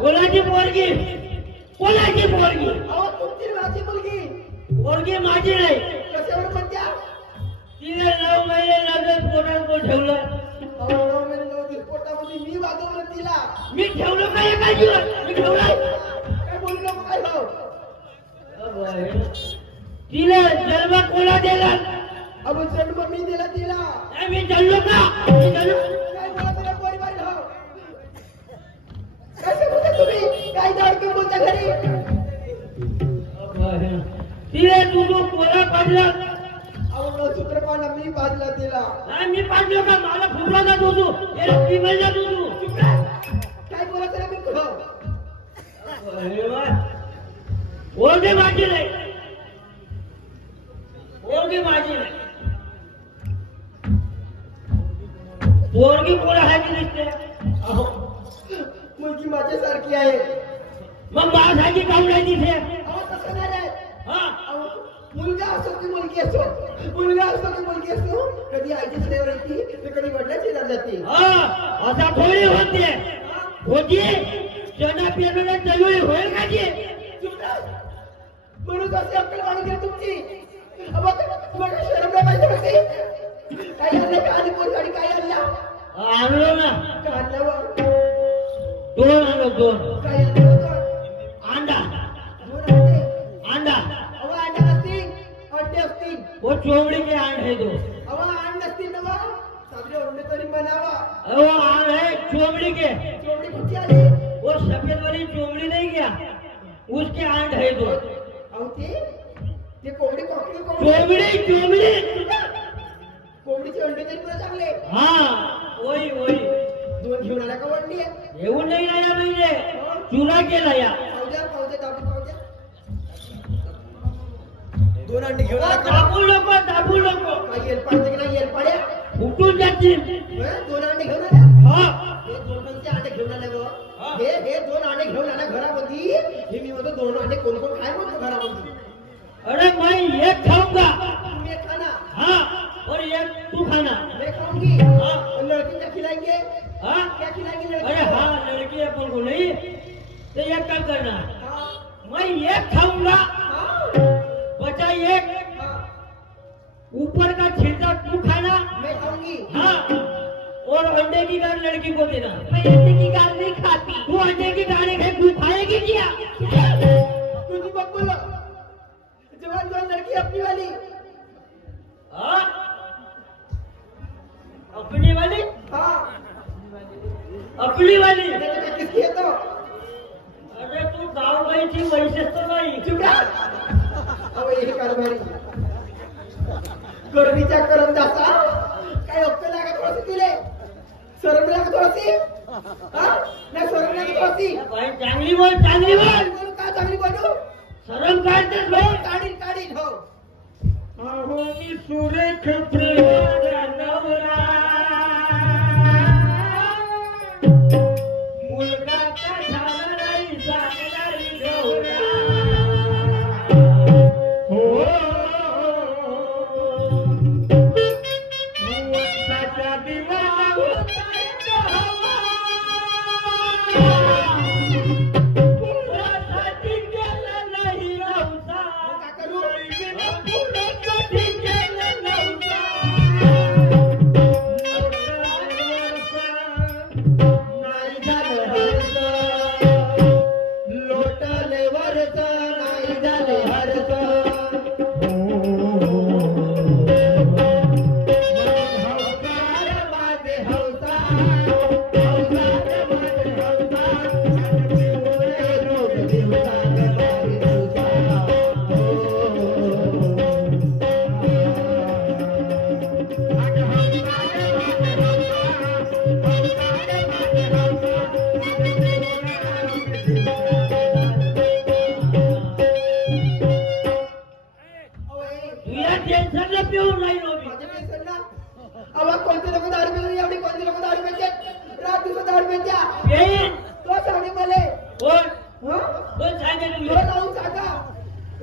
कोणाची पोरगी कोणाची पोरगी अहो तुमची माझी मुलगी पोरगी माझी नाही कशावर म्हणत्या तिने 9 महिने लागत पोटात ठेवलं अहो 9 महिने लागत पोटामध्ये मी वागवलं तिला मी ठेवलं काय एका दिवस मी ठेवलं काय बोलू नको काय भाऊ तिला जन्म कोणा दिला अहो जन्म मी दिला तिला नाही मी जन्मलो का मी जन्मलो काय बोलत रे पोरी बाई हो कसे बोलता तुम्ही काय दाडके बोलता घरी तिला तू पोरा पाडला अहो सूत्रपाना मी पाडला तिला नाही मी पाडलो का मला फुटला ना तू ती महिना तू काय बोलत रे मी हो ओळखे माझी नाही ओळखे माझी नाही पोरगी पोरा आहे की दिसते अहो मुलगी माझ्यासारखी आहे मग माझ्यासाठी काम नाही तिथे अहो तसं नाही रे हा मुलगा असो की मुलगी असो मुलगा असो की मुलगी असो कधी आईची सेवा येते तर कधी वडिलांची दाद जाते असा थोडी होते होती चना पियाला चलवी होईल का ती म्हणून अशी अक्कल वाढून घ्या तुमची तुम्हाला शरम नाही पाहिजे होती काय आणलं का आधी पोरगाडी काय आणला आणलो ना काय आणलं दोन आणलो दोन काय आणलं अंडा अंडा अहो अंडा नसतील अंडे असतील वो चोमड़ी के अंड है दो अहो अंड नसतील ना साजरे अंडे तरी बनावा अहो अंड है चोमड़ी के चोमड़ी कुठे आली वो सफेद वाली चोमड़ी नहीं क्या उसके अंड है दो अहो ते कोंबडी कोंबडी चोमड़ी चोमड़ी कोंबडीचे अंडे तरी पुरा चांगले हा वही वही दोन घेऊन आला का अंडी येऊन नाही आया म्हणजे चुरा केला या पावजे दोन अंडे घेऊन आला दाबू नको काय येल पाडते की नाही येल पाड्या फुटून जातील दोन अंडे घेऊन आला हा हे दोन अंडे घेऊन आले गो हे दोन अंडे घेऊन आला घरामध्ये हे मी म्हणतो दोन अंडे कोण कोण खाय म्हणतो घरामध्ये अरे मैं एक खाऊंगा तुम एक खाना हाँ और एक तू खाना मैं खाऊंगी हाँ और लड़की क्या खिलाएंगे हाँ क्या खिलाएंगे लड़की अरे हाँ लड़की अपन को नहीं तो एक काम करना हाँ मैं एक खाऊंगा बचा एक ऊपर का छिलका तू खाना मैं खाऊंगी हाँ और अंडे की गाल लड़की को देना मैं अंडे की गाल नहीं खाती तू अंडे की गाल तू खाएगी क्या तुझी बात बोलो जवान जवान लड़की अपनी वाली हाँ अपनी वाली हाँ अपनी वाली किसकी है तो अरे तू गाँव गई थी वैसे तो नहीं चुप अब यही कारभारी गर्दीच्या करंजाचा काय अक्कल लागा थोडीशी तिले शरम लागा थोडीशी हाँ नाही शरम लागा थोडीशी भाई चांगली बोल का चांगली बोलू शरम काढतेस भाई काढी हो अहो मी सुरेख प्रेमाचा नवरा मुलगा का झाला नाही जागणारी गौरा हो वंशाचा दिवा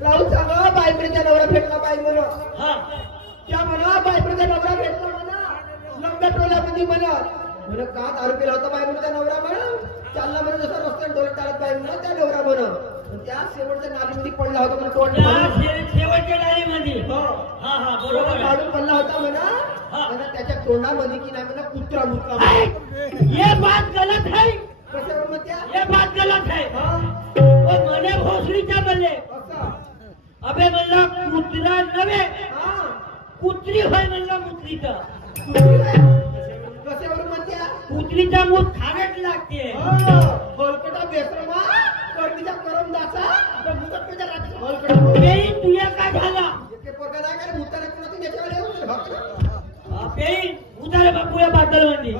राहुल सांगा बायकडे बायकोचा नवरा भेटला पाहिजे म्हणा त्या म्हणा बायकोचा नवरा भेटला म्हणा लग्न टोल्यामध्ये म्हणा का दारू पिला होता बायकोचा नवरा म्हणा चालला म्हणा जसं रस्त्यात डोळे टाळत पाहिजे म्हणा त्या नवरा म्हणा त्या शेवटच्या नालीमध्ये पडला होता म्हणा तोंड शेवटच्या नालीमध्ये बरोबर काढून पडला होता म्हणा त्याच्या तोंडामध्ये की नाही म्हणा कुत्रा मुत्रा ये बात गलत है कशावर म्हणत्या ये बात गलत है मने भोसडीच्या म्हणले अबे म्हणला कुत्रा नव्हे कुत्री होय म्हणला मुत्रीचं कशावर म्हणत्या कुत्रीचा मूत खारट लागते हलकटा बेसरमा कर्मीचा करमदासा मुदत पेजा राहते हलकटा पेई तुया काय झाला ते पोरगा नाही का मुताने कोणाची नेच्यावर येऊ भक्त पेई उतारे बापूया बादल मंदी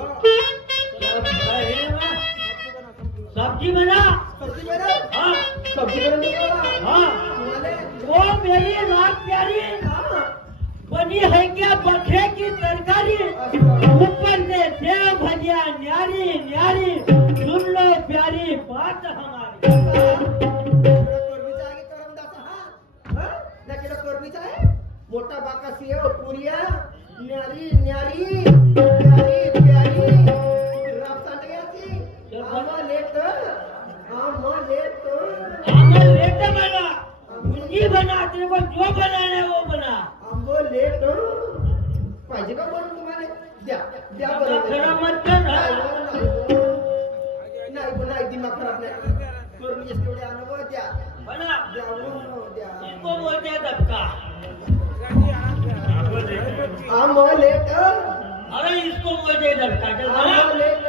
सब्जी बना सब्जी बना वो मेरी रात प्यारी बनी है क्या बकरे की तरकारी ऊपर से सेव भजिया न्यारी न्यारी सुन लो प्यारी बात हमारी मोटा बाका सेव पुरिया न्यारी न्यारी प्यारी प्यारी रात सांडग्याची आमलेट बना भुंजी बना तेरे को जो बनाना है वो बना आमलेट पाहिजे का म्हणून तुम्हाला द्या द्या खरं मत कर नाही दिमाग खराब नाही करून एवढे अनुभव द्या बना द्या इसको बोलते हैं दबका आमलेट अरे इसको बोलते हैं दबका चल बना आमलेट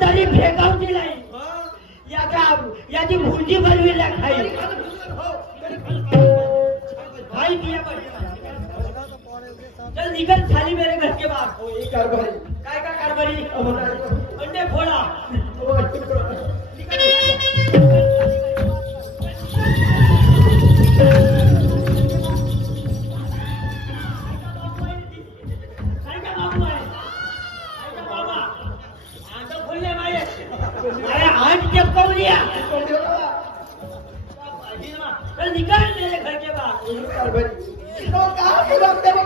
तरी फेकावून दिलाई याची भुंजी बनवीला खाई भाई दिया चल निकल खाली मेरे घर के बाहर काय का कारभारी अंडे फोड़ा निकाल मेरे घर के बाहर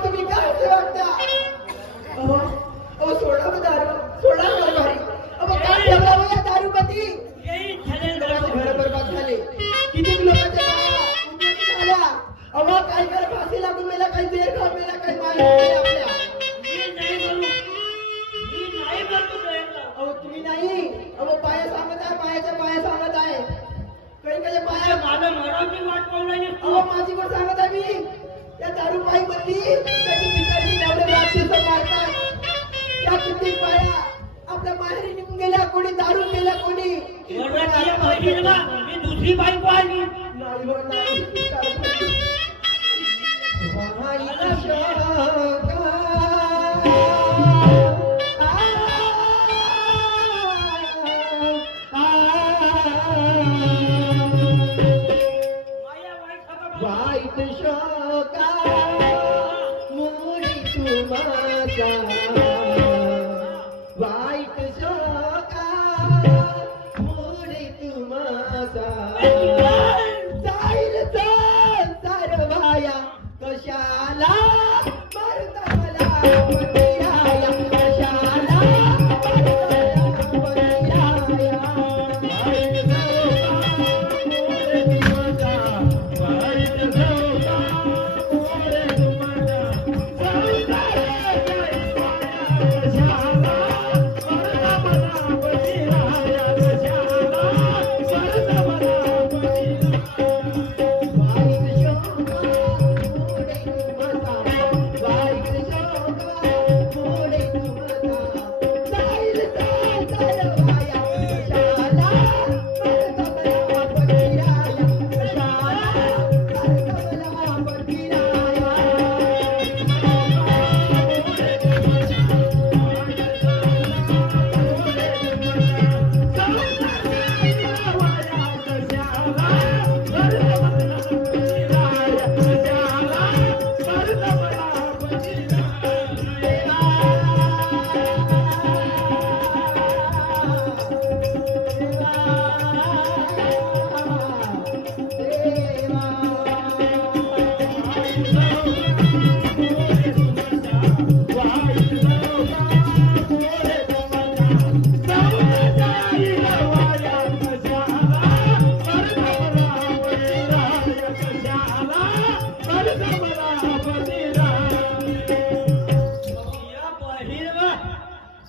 तुम्ही काय सोडा भारी दारू पती घर बरबाद झाले किती लोकांच्या झाल्या अहो काय कर फाशी लागून मेला काही देर खाऊन मेला काही माहिती अहो तुम्ही नाही अहो पाया सांगत आहे पाया सांगत आहे काही काही पाया माझं मराठी वाट पावलं अहो माझी पण सांगत आहे मी त्या दारू पायी बदली त्याची बिचारी एवढे रात्री मारतात त्या किती पाया आपल्या माहेरी निघून गेल्या कोणी दारू केल्या कोणी मी दुसरी बायको आली नाही हो नाही वाईट शोका मुळी तुमचा वाईट शोका मुळी तुमचा जाईल सरवाया कशाला मरता मला पर्याया कशाला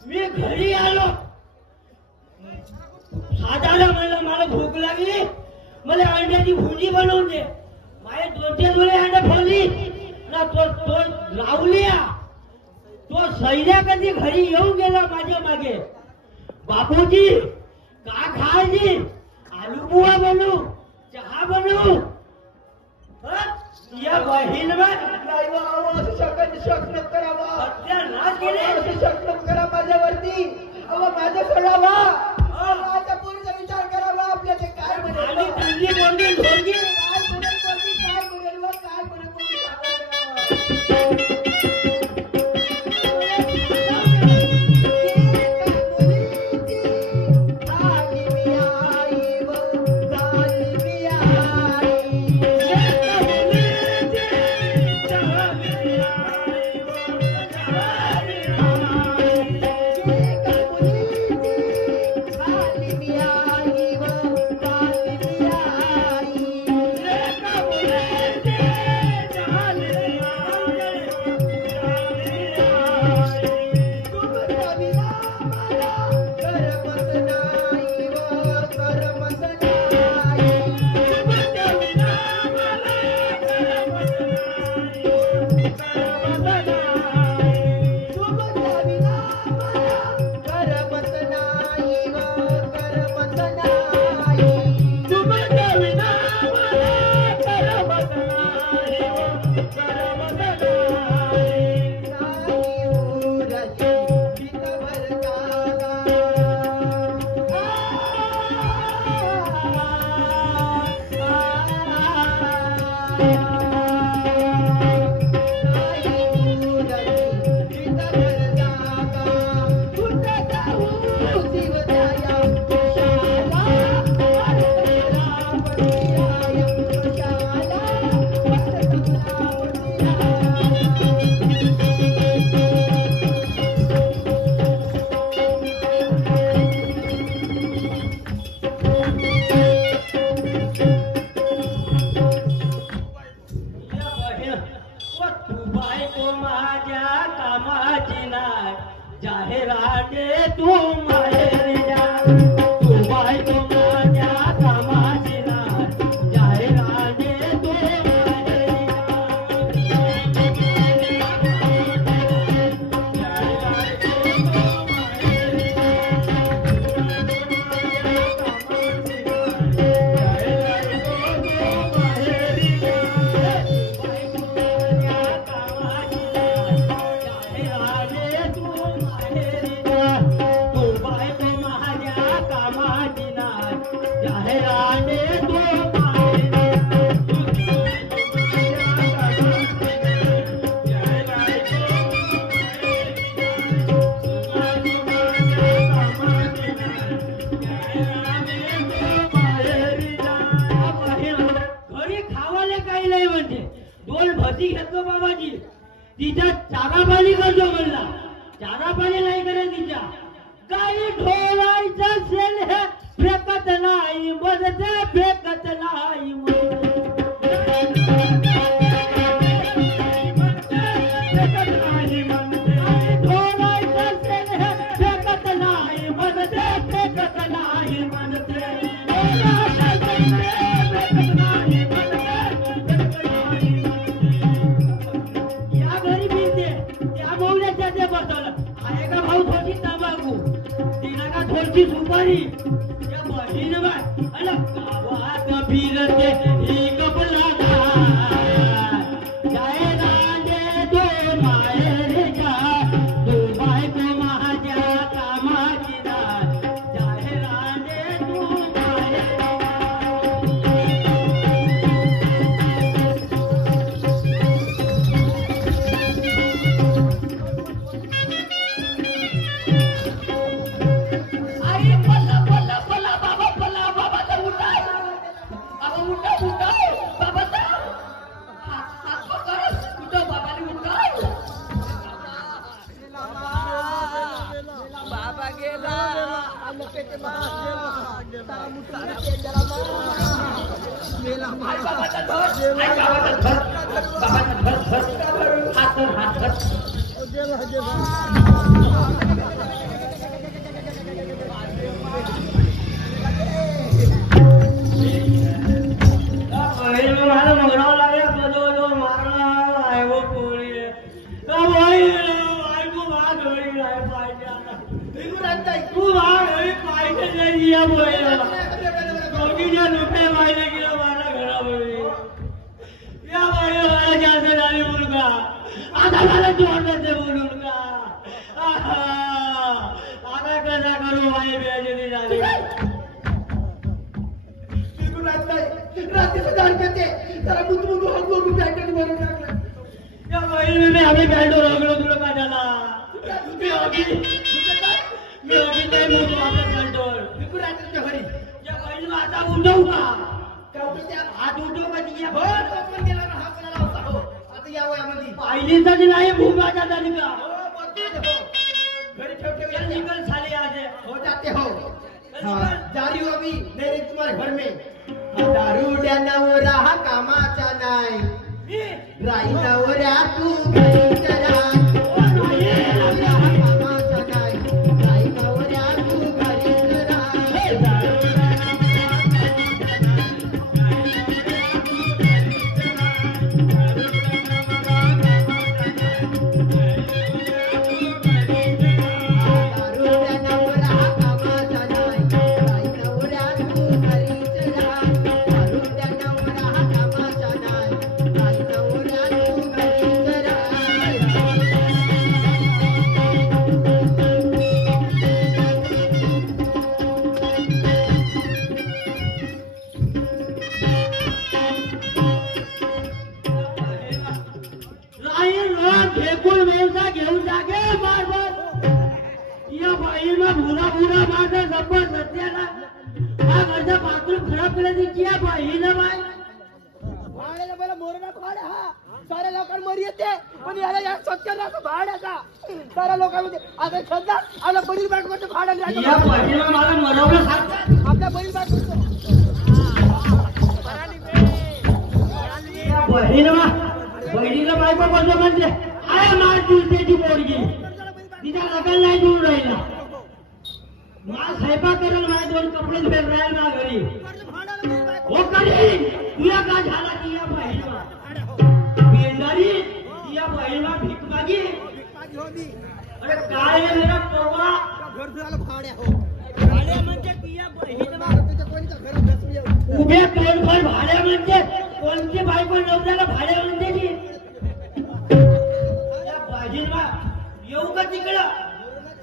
मी घरी आलो साधाला म्हणलं मला भूक लागली मला अंड्याची भुंजी बनवून दे माझे 2-3 जोडे अंडे फोडली ना तो लावली तो सैन्या कधी घरी येऊन गेला माझ्या मागे बापूजी का खायची आलू बुवा बनवू चहा बनवू या बहीण शक करावा नाच केले शक करा माझ्यावरती अहो माझं सोडावा माझ्या पोरीचा विचार करावा आपल्या ते काय आणि म्हणे तुझी बोलली ढोलगी काय म्हणे तिच्या चारा पाणी करतो म्हणला चारा पाणी नाही करे तिच्या काही ढोळायचा सेल हे फेकत नाही मधते फेकत नाही ढोळायचा सेल हे फेकत नाही मधते फेकत नाही म्हणते सुपारी या बहीण बाय गावात फिरते ही कपला जाय रांडे तो माहेर जा तू बायको माझ्या कामाची जाय रांडे तू हात भाई पाहिजे आता बिलकुल आणताय तू भाई पाहिजे नाही दिया बोलायला दोघीच्या रुपये पाहिजे गेलं माझ्या घरामध्ये या बाई मला जास्त झाली मुलगा आता मला जोडलं ते बोलून का आता कसा करू बाई बेजती झाली बिलकुल आणताय रात्रीचं दान करते जरा बुजबुजू हलगोलू बँकेत भरून टाकलं या बाई मी आम्ही बँडो रगलो तुला का झाला मी होगी नाही म्हणतो आपल्या कंट्रोल बिलकुल रात्रीच्या घरी या बाईला आता उठवू का त्या हात उठव का ती हो तो पण गेला ना हा कोणाला होता हो आता या वयामध्ये पहिली तरी नाही भूमाच्या झाली का हो बरोबर हो घरी ठेव या निकल झाली आज हो जाते हो हाँ जा रही हो अभी मेरे तुम्हारे घर में दारू द्या नवरा हा कामाचा नाही राई नवऱ्या तू घरी चला कामाचा नाही राई नवऱ्या तू घरी चला साऱ्या लोकांना मरी येते पण याला या सत्यानाचं भाड्याचा साऱ्या लोकांमध्ये आता सध्या आला बरीच बॅट करतो भाड्याने मला मरवलं सांगतात आपल्या बरीच बॅट करतो बहिणीला बायको कसं म्हणजे आहे मार दिवसाची पोरगी तिचा नकल नाही दूर राहिला मला स्वयंपाक करेल माझे दोन कपडे फेर राहील ना घरी हो करी तुला का झाला ती या बहिणीला बेंदारी या बहिणीला भीक मागी अरे काय आहे मेरा पोरगा घर फिरायला भाड्या हो भाड्या म्हणजे ती या बहिणीला कोणीच्या घरात बसली उभे कोण कोण भाड्या म्हणते कोणती बायको नवऱ्याला भाड्या म्हणते की या बहिणीला येऊ का तिकडं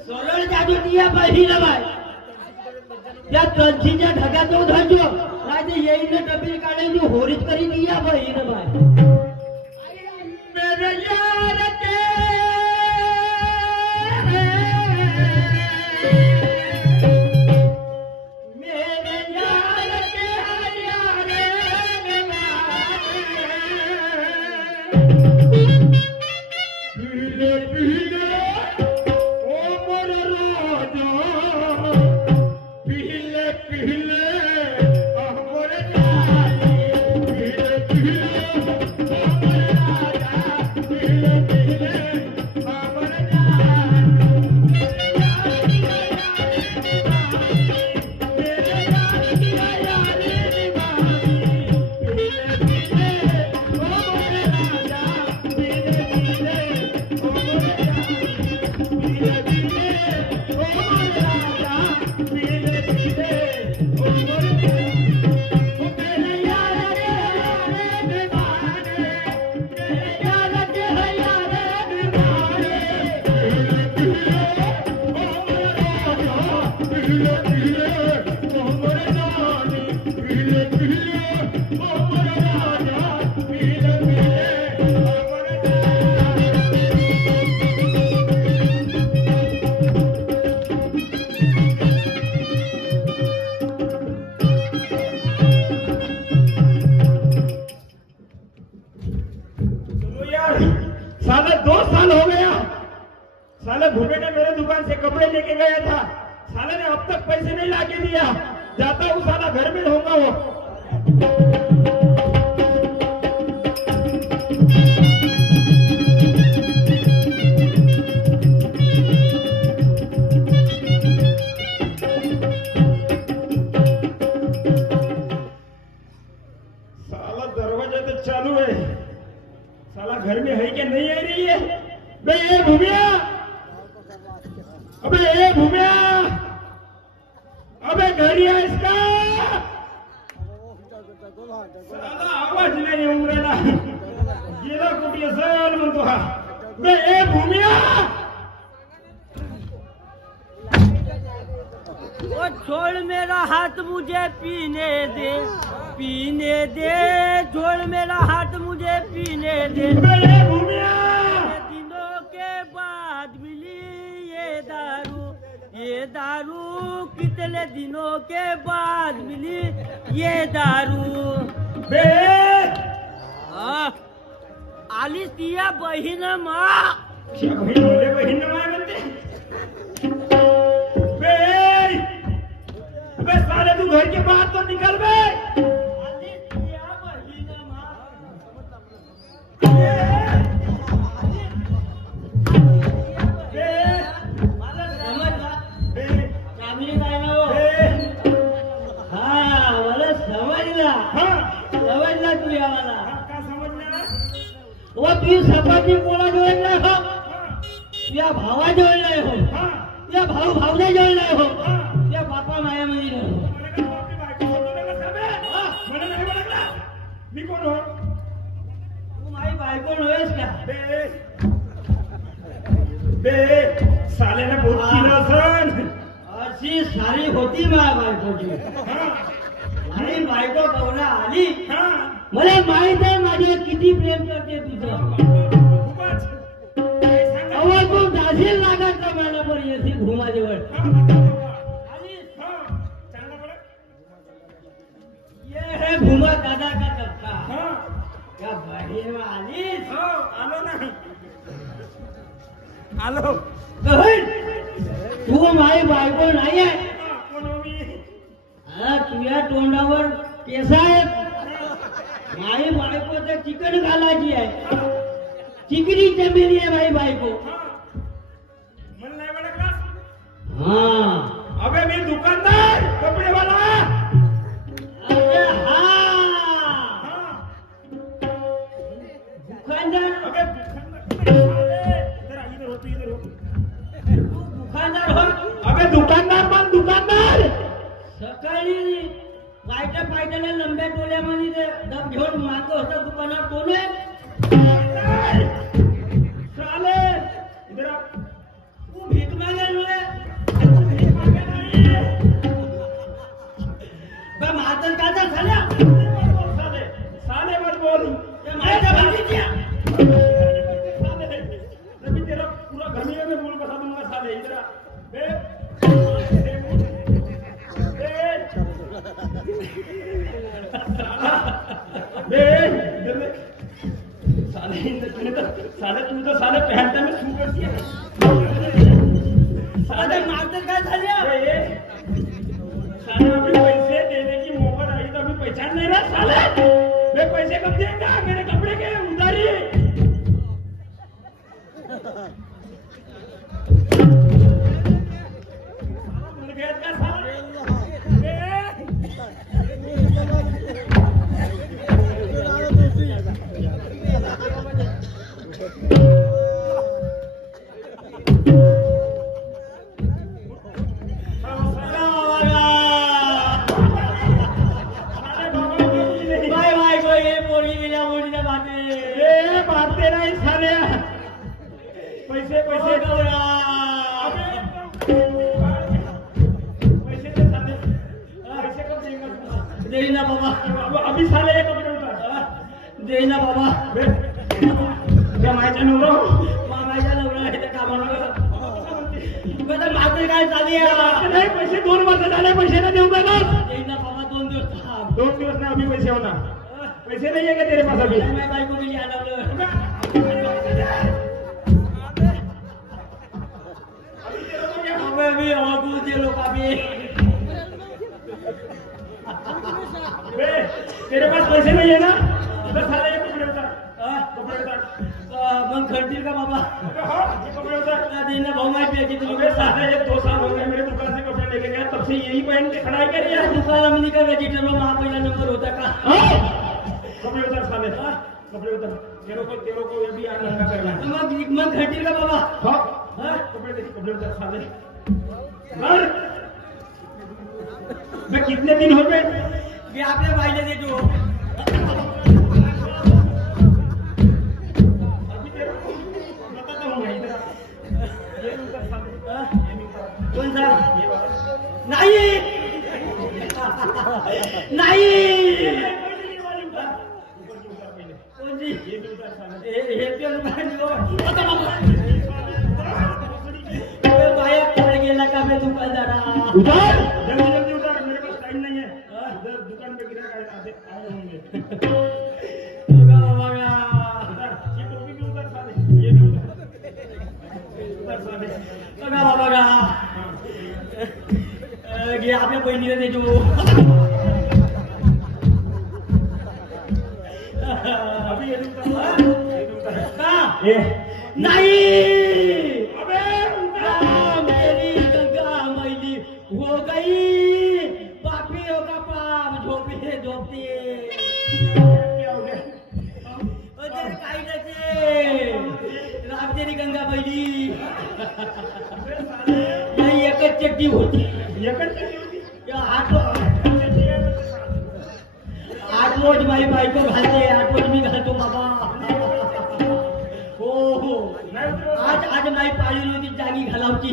सरळ जादू ती या बहिणीला बाय त्या कलशीच्या ढगात तो धरतो नाही ते येईल डबी काढायची होरीच करी ती या बहिणीला बाय मेरे यार के मेरे यार के हरियाणे पीले पीले ओ मोर राजा पीले पीले मोर राजा पीले पीले साला 2 साल हो गया साला भूमे ने मेरे दुकान से कपड़े लेके गया था साला ने अब तक पैसे नहीं लाके दिया जाता हूँ साला घर में रहूंगा वो साला दरवाजा तो चालू है साला घर में है क्या नहीं आ रही है बे भूमिया अबे ए भूम्या, अबे घरी आहेस का? साला आवाज नाही येऊन राहिला. गेला कुठे असेल म्हणतो हा. बे ए भूम्या, वो छोड़ मेरा हाथ मुझे पीने दे, पीने दे, छोड़ मेरा हाथ मुझे पीने दे। बे ए भूम्या, दिनों के बाद मिली ये दारू कितने दिनों के बाद मिली ये दारू। बे आलीस तिया बहीण मा, बहीण माय म्हणते. बे साले तू घर के बाहर तो निकल बे. आलीस तिया बहीण मा. मला समजला. चांगली काय ना हो. हा मला समजला. समजला तू याला. का समजलं? वो तू सपाटी कोणा जोडलाय हो, या भावा जोडलाय हो, या भाऊ भावने जोडलाय हो, या बापा मायामध्ये नाही हो. मी कोण हो? तू माझी बायको नव्हेस का? बे साल्याने बहुत केलं असन. अशी सारी होती माझ्या बायकोची. आणि बायको गौरा आली. मला माहित आहे माझ्यावर किती प्रेम करते तुझं. अहो तू जाशील लागत का मला पण येशील घुमाजवळ. ये है घुमा दादा का धक्का. क्या बहीण आलीस? आलो ना, आलो. बहीण तू माझी बायको नाही आहे. तुझ्या तोंडावर केस आहेत. माझी बायको तर चिकन घालायची आहे. चिकनी चमेली आहे माझी बायको. मला नाही ओळखलास? हा अबे मी दुकानदार, कपडेवाला. अरे हा दुकानदार. अबे इधर हो, तू इधर हो. तू दुकानदार हो. अबे दुकानदार पण दुकानदार. सकाळी पायट्याला लंब्या टोल्यामध्ये ते डब घेऊन मागं होता दुकानात. कोण आहे? साले इधर आ. तू भीक मागायला म्हातार का झाल्या. साले साले मत बोल. त्या माझ्या बाजूच्या. साले अभी तेरा पूरा घमिया में बोल बता दूंगा. साले इधर आ. साले तू तर साले पहनता में सू करती है. साले म्हातार काय झाल्या. साले अभी पैसे देने की मोहर आई तो अभी पहचान नहीं रहा. साले मैं पैसे कब देगा? मेरे कपड़े के उधारी. मारते नाही साल्या. पैसे पैसे पैसे दे साले. पैसे कब देगा? देईना बाबा. अभी साले ये कपडे उतार. देईना बाबा. त्या माझ्या नवरा माझ्या नवरा आहे त्या कामाला. म्हातार काय चालली नाही. पैसे 2 वर्ष झाले. पैसे ना देऊ का? देईना बाबा. 2 दिवस थांब. 2 दिवस ना अभी पैसे होना. पैसे नहीं है क्या तेरे पास अभी? मैं बायको के लिए आना भी और दूसरे लोग का भी. तेरे पास पैसे नहीं है ना? तो साले ये कपड़े उतार. कपड़े उतार. मग खर्चील का बाबा. ये कपड़े उतार. देईना भाऊ माहिती आहे की अबे तुम्ही साले ये 2 साल हो गए मेरे दुकान से कपड़े लेके गया. तब से यही पहन के खड़ा है. क्या दुकानामध्ये का रजिस्टर में वहां पहिला नंबर होता का. कपड़े उतार साले. कपड़े उतार. तेरे को ये भी आना करना है. मग खर्चील का बाबा. हाँ कपड़े दे. कपड़े उतार साले. बर मैं कितने दिन हो गए मी आपल्या बाईला देतो कोणता नाही नाही कोणती हे बाया पड़ गेला का मैं दुकानदारा उतार जल्दी जल्दी उतार मेरे पास टाइम नहीं है इधर दुकान पे गिरा आए होंगे बघा ये टोपी भी उतार साले ये भी उतार साले बघा बघा घे आपल्या बहिणीला देतो अभी ये उतार का ये नाही अबे मेरी गंगा मैली हो गई पापी हो का पाप झोपी झोपती क्या हो गया तर काही नसे राम तेरी गंगा मैली नाही एकच चड्डी होती आठ रोज माझी बायको घालते 8 रोज मी घालतो बाबा हो आज आज माझी पाळी होती जागी घालावची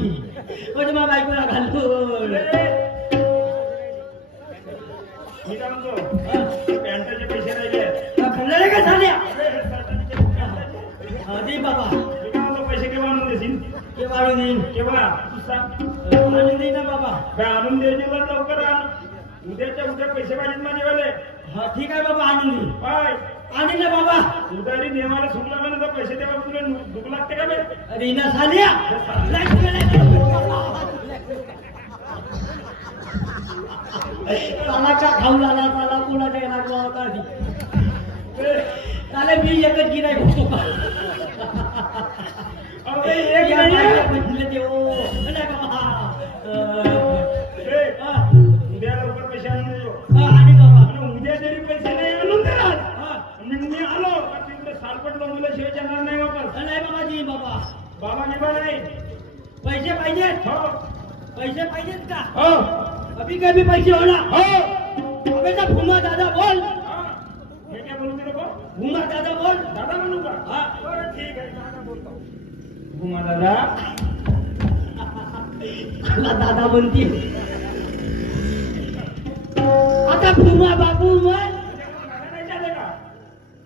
पण माझ्या बायकोला घालतो मी काय म्हणतो पॅन्टाचे पैसे राहिले खल्ले का झाल्या दे बाबा मी काय म्हणतो पैसे केव्हा आणून देशील ते वाढून देईन केव्हा तू सांग आणून देईन ना बाबा काय आणून द्यायचे तर लवकर आण उद्याच्या उद्या पैसे पाहिजेत माझेवाले हा ठीक आहे बाबा आणून देईन काय आणीन ना बाबा उधारी नियमाला सुरू लागला तर पैसे तेव्हा तुला दुख लागते का बे अरे ना झाल्या सालाच्या खाऊ लागला साला कोणाच्या लागला काढी चाले मी एकच गिराय होतो का अरे एक नाही म्हटलं ते ओ उद्या लवकर पैसे आणून देतो आणि बाबा आणि उद्या जरी पैसे नाही आणून देणार मी आलो का तिकडे सालपट लोंगीला शिवाय जाणार नाही वापस नाही बाबाजी बाबा बाबा निभा नाही पैसे पाहिजेत हो पैसे पाहिजेत का हो अभी कभी पैसे होणार हो अबेचा भूमा दादा बोल मी काय बोलू तुला भूमा दादा बोल दादा म्हणू का हा बरं ठीक आहे दादा बोलतो भूमा दादा मला दादा म्हणते आता भूमा बाबू म्हण नाही चालेल का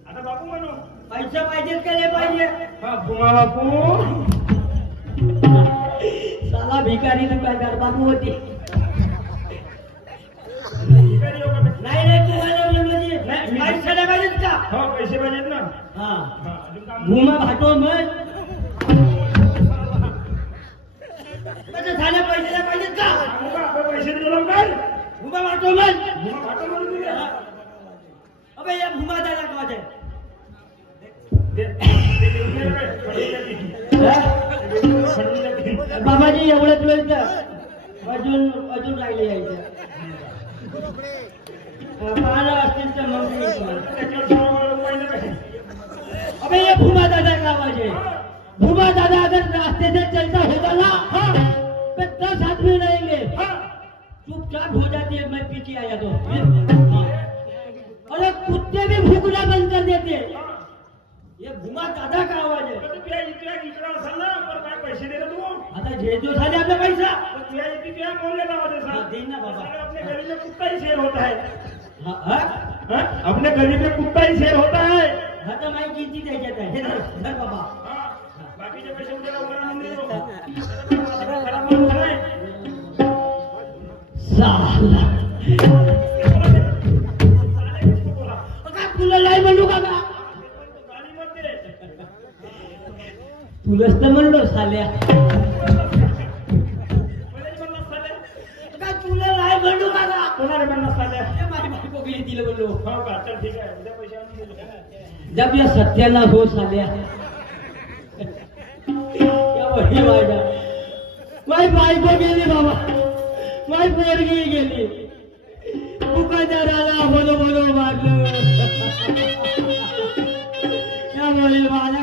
आता बापू म्हणू पैसे पाहिजेत का नाही पाहिजे हा भूमा बापू साला भिकारी दुकानदार बाबू होते भिकारी हो का बे? नाही नाही तुम्हाला म्हणजे नाही, पैसे नाही पाहिजेत का हो पैसे पाहिजेत ना हा हा अजून काम भूमा भाटो म्हण कसं झालं पैसे नाही पाहिजेत का सांगू का आपण पैसे दिलो काय भूमा भाटो म्हण भूमा भाटो म्हणून दिले अबे या भूमा दादा का आहे ते देऊन दे रे, फडून दे. बाबाजी एवढं तुला अजून राहिले यायचं पाहिलं असतील तर मग मी तुम्हाला. त्याच्यावर 16 रुपये नाही. अबे ये भूमा दादा का आवाज है भूमा दादा अगर रास्ते से चलता होगा ना तो 10 आदमी रहेंगे चुपचाप हो जाती है मैं पीछे आया तो और कुत्ते भी भूखना बंद कर देते ये भूमा दादा का आवाज है तर तुझ्या इकडं असेल ना पण काय पैसे दे रे तू आता झेजो झाले आपला पैसा तर तुझ्या बोललेला होता हाँ, सर देना बाबा अपने गली में कुत्ता ही शेर होता है हाँ हाँ हाँ? अपने गली में कुत्ता ही शेर होता है हाँ तो मैं गिनती द्यायच्यात आहे हे धर बाबा हाँ, बाकीचे पैसे उद्या लवकर आणून देतो खराब माणूस नाही साला काय तुला नाही म्हणू का गाडी मध्ये तुलाच तर म्हणलो साल्या काय तुला नाही म्हणू का कोणाला म्हणलं साध्या माझी बायको गेली तिला म्हणलो हो का चल ठीक आहे उद्या पैसे आणून देतो जब या सत्यानाश हो साल्या या वही माझ्या माझी बायको गेली बाबा माझी पोरगी गेली दुकानदाराला बोलो बोलो मारलं या बोले माझ्या